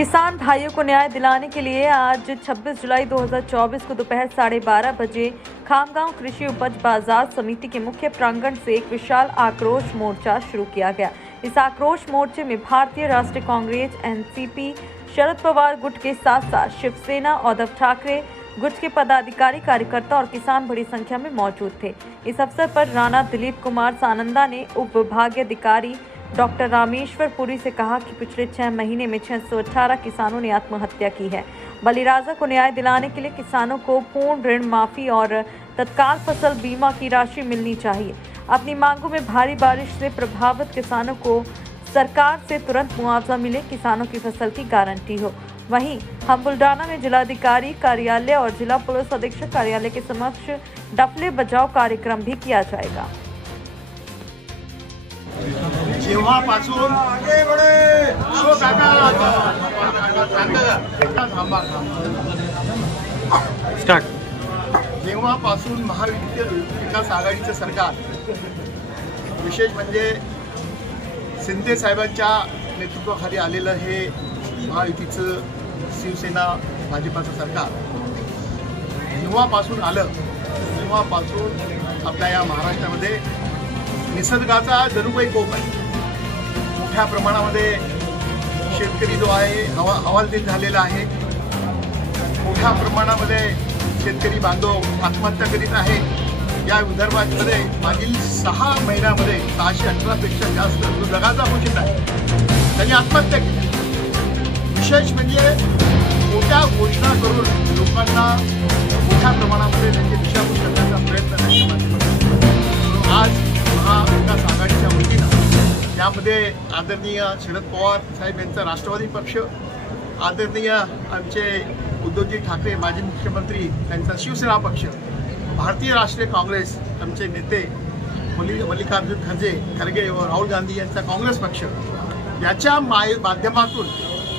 किसान भाइयों को न्याय दिलाने के लिए आज 26 जुलाई 2024 को दोपहर 12:30 बजे खामगांव कृषि उपज बाजार समिति के मुख्य प्रांगण से एक विशाल आक्रोश मोर्चा शुरू किया गया। इस आक्रोश मोर्चे में भारतीय राष्ट्रीय कांग्रेस एनसीपी, शरद पवार गुट के साथ साथ शिवसेना, उद्धव ठाकरे गुट के पदाधिकारी, कार्यकर्ता और किसान बड़ी संख्या में मौजूद थे। इस अवसर पर राणा दिलीप कुमार सानंदा ने उप विभागीय अधिकारी डॉक्टर रामेश्वर पुरी से कहा कि पिछले 6 महीने में 618 किसानों ने आत्महत्या की है। बलिराजा को न्याय दिलाने के लिए किसानों को पूर्ण ऋण माफी और तत्काल फसल बीमा की राशि मिलनी चाहिए। अपनी मांगों में भारी बारिश से प्रभावित किसानों को सरकार से तुरंत मुआवजा मिले, किसानों की फसल की गारंटी हो। वहीं हम बुल्डाना में जिलाधिकारी कार्यालय और जिला पुलिस अधीक्षक कार्यालय के समक्ष डफले बजाओ कार्यक्रम भी किया जाएगा। जेव्हापासून महाविकास विकास आघाडीचं सरकार, विशेष म्हणजे शिंदे साहेबांच्या नेतृत्वाखाली आलेलं हे महायुतीचं शिवसेना भाजपाचं सरकार जेव्हापासून आलं तेव्हापासून आपल्या या महाराष्ट्रामध्ये निसर्गाचा जणू काही कोप आहे। मोठ्या प्रमाणामध्ये शेतकरी जो आहे हवालदिल झालेला आहे। मोठ्या प्रमाणामध्ये शेतकरी बांधव आत्महत्या करीत आहे। या विदर्भामध्ये मागील 6 महिन्यामध्ये 618 पेक्षा जास्त जो जगाचा पोषित आहे त्यांनी आत्महत्या केली। विशेष म्हणजे मोठ्या घोषणा करून लोकांना मोठ्या प्रमाणामध्ये त्यांची दिशाभूल करण्याचा प्रयत्न करण्यात आज महाविकास आघाडीच्या वतीनं यामध्ये आदरणीय शरद पवार साहेब यांचा राष्ट्रवादी पक्ष, आदरणीय आमचे उद्धवजी ठाकरे माजी मुख्यमंत्री त्यांचा शिवसेना पक्ष, भारतीय राष्ट्रीय काँग्रेस आमचे नेते मल्लिकार्जुन खरगे व राहुल गांधी यांचा काँग्रेस पक्ष याच्या माध्यमातून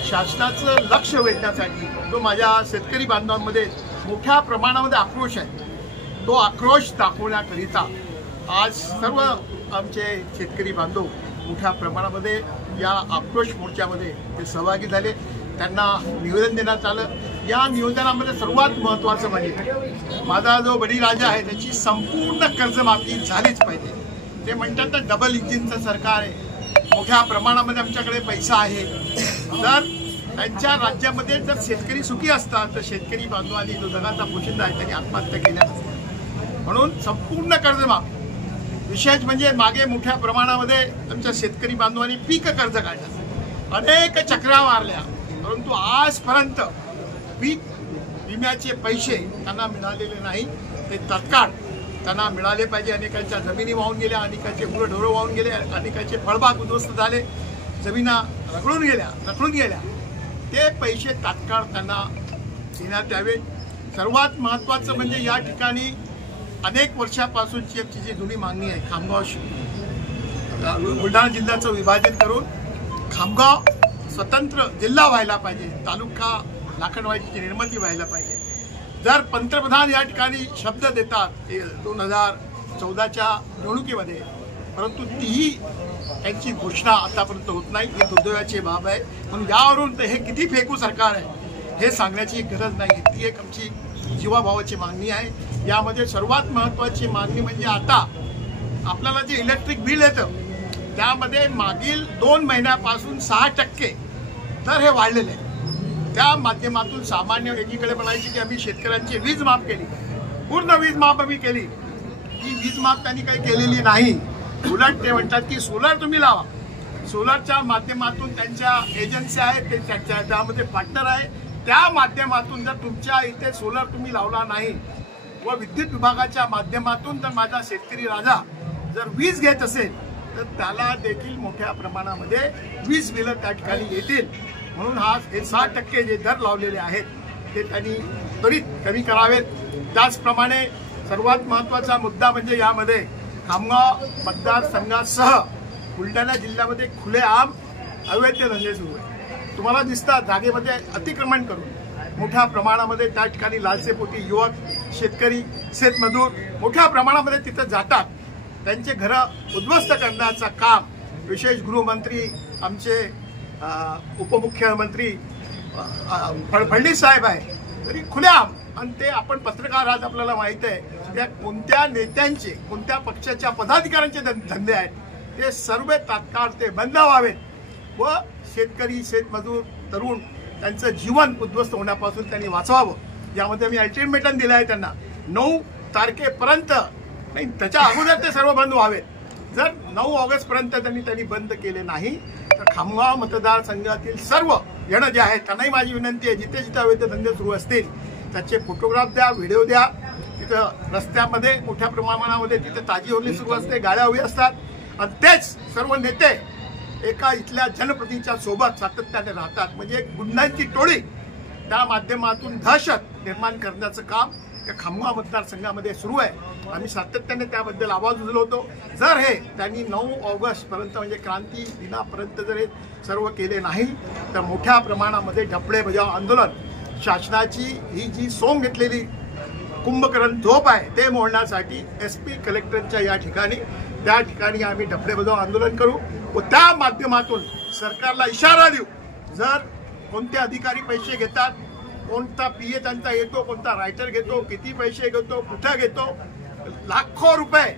शासनाचं लक्ष वेधण्यासाठी जो माझ्या शेतकरी बांधवांमध्ये मोठ्या प्रमाणामध्ये आक्रोश आहे, तो आक्रोश दाखवण्याकरिता आज सर्व आमचे शेतकरी बांधव मोठ्या प्रमाणामध्ये या आक्रोश मोर्चामध्ये ते सहभागी झाले। त्यांना निवेदन देण्यात आलं। या निवेदनामध्ये सर्वात महत्त्वाचं म्हणजे माझा जो बळीराजा आहे त्याची संपूर्ण कर्जमाफी झालीच पाहिजे। ते म्हणतात तर डबल इंजिनचं सरकार आहे, मोठ्या प्रमाणामध्ये आमच्याकडे पैसा आहे। जर त्यांच्या राज्यामध्ये जर शेतकरी सुखी असतात तर शेतकरी बांधवांनी जो जगाचा पोशिंदा आहे त्यांनी आत्महत्या केल्या नसत्या। म्हणून संपूर्ण कर्जमाफी, विशेष म्हणजे मागे मोठ्या प्रमाणामध्ये आमच्या शेतकरी बांधवांनी पीक कर्ज काढलं, अनेक चक्रा मारल्या, परंतु आजपर्यंत पीक विम्याचे पैसे त्यांना मिळालेले नाही। ते तत्काळ त्यांना मिळाले पाहिजे। अनेकांच्या जमिनी वाहून गेल्या, अनेकांचे गुरढोरं वाहून गेले, अनेकांचे फळबाग उद्ध्वस्त झाले, जमिना रखडून गेल्या। ते पैसे तात्काळ त्यांना देण्यात यावे। सर्वात महत्त्वाचं म्हणजे या ठिकाणी अनेक वर्षापासूनची आमची जी जुनी मागणी आहे, खामगाव बुलढाणा जिल्ह्याचं विभाजन करून खामगाव स्वतंत्र जिल्हा व्हायला पाहिजे, तालुका लाखनवाडीची निर्मिती व्हायला पाहिजे। जर पंतप्रधान या ठिकाणी शब्द देतात 2014च्या निवडणुकीमध्ये, परंतु तीही त्यांची घोषणा आतापर्यंत होत नाही, ही दुर्दैवाची बाब आहे। म्हणून यावरून हे किती फेकू सरकार आहे हे सांगण्याची गरज नाही। ती एक आमची जीवाभावाची मागणी आहे। यामध्ये सर्वात महत्त्वाची मागणी म्हणजे आता आपल्याला जे इलेक्ट्रिक बिल येतं त्यामध्ये मागील 2 महिन्यापासून 6% दर हे वाढलेले आहे। त्या माध्यमातून सामान्य एकीकडे म्हणायची की आम्ही शेतकऱ्यांची वीज माफ केली, पूर्ण वीज माफ आम्ही केली, ही वीज माफ त्यांनी काही केलेली नाही। उलट ते म्हणतात की सोलर तुम्ही लावा। सोलरच्या माध्यमातून त्यांच्या एजन्सी आहेत, ते त्यामध्ये पार्टनर आहे, त्या माध्यमातून जर तुमच्या इथे सोलर तुम्ही लावला नाही व विद्युत विभागाच्या माध्यमातून जर माझा शेतकरी राजा जर वीज घेत असेल तर त्याला देखील मोठ्या प्रमाणामध्ये वीज बिलं त्या ठिकाणी येतील। म्हणून हे 60% जे दर लावलेले आहेत ते त्यांनी त्वरित कमी करावेत। त्याचप्रमाणे सर्वात महत्त्वाचा मुद्दा म्हणजे यामध्ये खामगाव मतदारसंघासह बुलढाणा जिल्ह्यामध्ये खुलेआम अवैध धंदे सुरू आहेत। तुम्हाला दिसतात जागेमध्ये अतिक्रमण करून मोठ्या प्रमाणामध्ये त्या ठिकाणी लालसेपोटी युवक, शेतकरी, शेतमजूर मोठ्या प्रमाणामध्ये तिथं जातात। त्यांचे घरं उद्ध्वस्त करण्याचं काम विशेष गृहमंत्री आमचे उपमुख्यमंत्री फडणवीस साहेब आहे, तरी खुलेआम, आणि ते आपण पत्रकार आहात, आपल्याला माहित आहे त्या कोणत्या नेत्यांचे, कोणत्या पक्षाच्या पदाधिकाऱ्यांचे धंदे आहेत, ते सर्व तात्काळ ते बंद व्हावेत व शेतकरी, शेतमजूर, तरुण त्यांचं जीवन उद्ध्वस्त होण्यापासून त्यांनी वाचवावं. यामध्ये मी अल्टिमेटम दिलं आहे त्यांना 9 तारखेपर्यंत, नाही त्याच्या अगोदर ते सर्व बंद व्हावेत. जर 9 ऑगस्टपर्यंत त्यांनी बंद केले नाही तर खामगाव मतदारसंघातील सर्व जण जे आहेत त्यांनाही माझी विनंती आहे, जिथे जिथे अवैध धंदे सुरू असतील त्याचे फोटोग्राफ द्या, व्हिडिओ द्या. तिथं रस्त्यामध्ये मोठ्या प्रमाणामध्ये तिथे ताजी होळी सुरू असते, गाड्या उभी असतात, आणि तेच सर्व नेते एका इथल्या जनप्रतिनिधीच्या सोबत सातत्याने राहतात. म्हणजे एक गुंडांची टोळी, त्या माध्यमातून दहशत निर्माण करण्याचं काम या खामगाव मतदारसंघामध्ये सुरू आहे. आम्ही सातत्याने त्याबद्दल आवाज उचलवतो. जर हे त्यांनी 9 ऑगस्टपर्यंत म्हणजे क्रांती दिनापर्यंत जर हे सर्व केले नाही तर मोठ्या प्रमाणामध्ये डफडे बजाव आंदोलन, शासनाची ही जी सोंग घेतलेली कुंभकर्ण झोप आहे ते मोडण्यासाठी SP कलेक्टरच्या या ठिकाणी, त्या ठिकाणी आम्ही डफडे बजाव आंदोलन करू व त्या माध्यमातून सरकारला इशारा देऊ. जर कोणते अधिकारी पैसे घेतात, कोणता PA त्यांचा येतो, कोणता रायटर घेतो, किती पैसे घेतो, कुठं घेतो, लाखो रुपये